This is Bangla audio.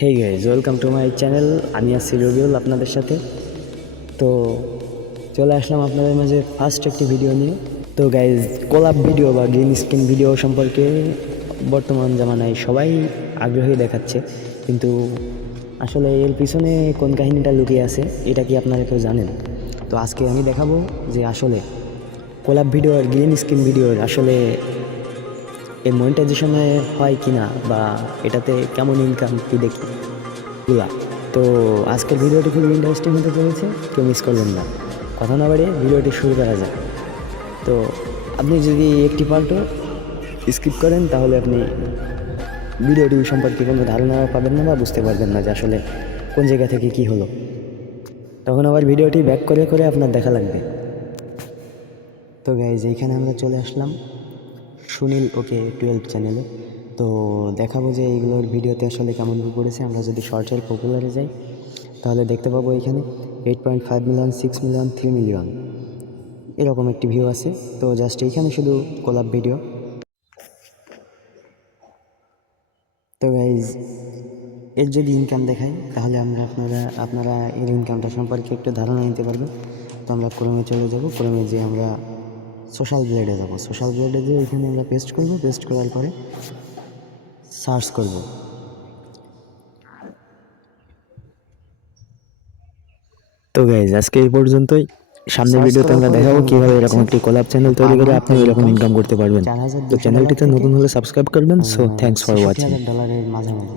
Hey guys, welcome to my channel. আমি আছি রবিউল আপনাদের সাথে। তো চলে আসলাম আপনাদের মাঝে ফার্স্ট একটি ভিডিও নিয়ে। তো গাইজ, কোলাপ ভিডিও বা গ্রিন স্ক্রিন ভিডিও সম্পর্কে বর্তমান জামানায় সবাই আগ্রহী দেখাচ্ছে, কিন্তু আসলে এর পিছনে কোন কাহিনীটা লুকিয়ে আছে এটা কি আপনারা কেউ জানেন? তো আজকে আমি দেখাবো যে আসলে কোলাপ ভিডিও আর গ্রিন স্ক্রিন ভিডিওর আসলে এর মনিটাইজেশনে হয় কি না, বা এটাতে কেমন ইনকাম কি দেখি গুলা। তো আজকের ভিডিওটি খুব ইন্টারেস্টিং হতে চলেছে, কেউ মিস করবেন না। কথা না বাড়িয়ে ভিডিওটি শুরু করা যায়। তো আপনি যদি একটি পার্টও স্কিপ করেন তাহলে আপনি ভিডিওটি সম্পর্কে কোনো ধারণা পাবেন না বা বুঝতে পারবেন না যে আসলে কোন জায়গা থেকে কি হলো। তখন আবার ভিডিওটি ব্যাক করে করে আপনার দেখা লাগবে। তো গাইজ, এইখানে আমরা চলে আসলাম সুনীল ওকে 12 চ্যানেলে। তো দেখাবো যে এইগুলোর ভিডিওতে আসলে কেমন ভিউ পড়েছে। আমরা যদি শর্টসের পপুলারে যাই তাহলে দেখতে পাবো এখানে 8.5 মিলিয়ন, 6 মিলিয়ন, 3 মিলিয়ন এরকম একটি ভিউ আছে। তো জাস্ট এইখানে শুধু কোলাপ ভিডিও। তো গাইজ, এর যদি ইনকাম দেখাই তাহলে আপনারা এর ইনকামটা সম্পর্কে একটু ধারণা নিতে পারবেন। তো আমরা ক্রোমে চলে যাব, ক্রোমে যেয়ে আমরা সোশ্যাল ব্লেডে যাব। সোশ্যাল ব্লেডে যেয়ে এখানে আমরা পেস্ট করব, পেস্ট করার পরে সার্চ করব। তো গাইজ, আজকে এই পর্যন্তই। সামনের সার্চ ভিডিওতে করার আমরা পরে দেখাবো এখানে কীভাবে এরকম দেখাচ্ছে একটি কোলাব চ্যানেল তৈরি পার করে মান্থ আপনি এরকম ইনকাম করতে পারবেন। তো $4,200 চ্যানেলটিতে থেকে নতুন হলে সাবস্ক্রাইব করবেন। So thanks for watching. $63,000 মাঝামাঝি।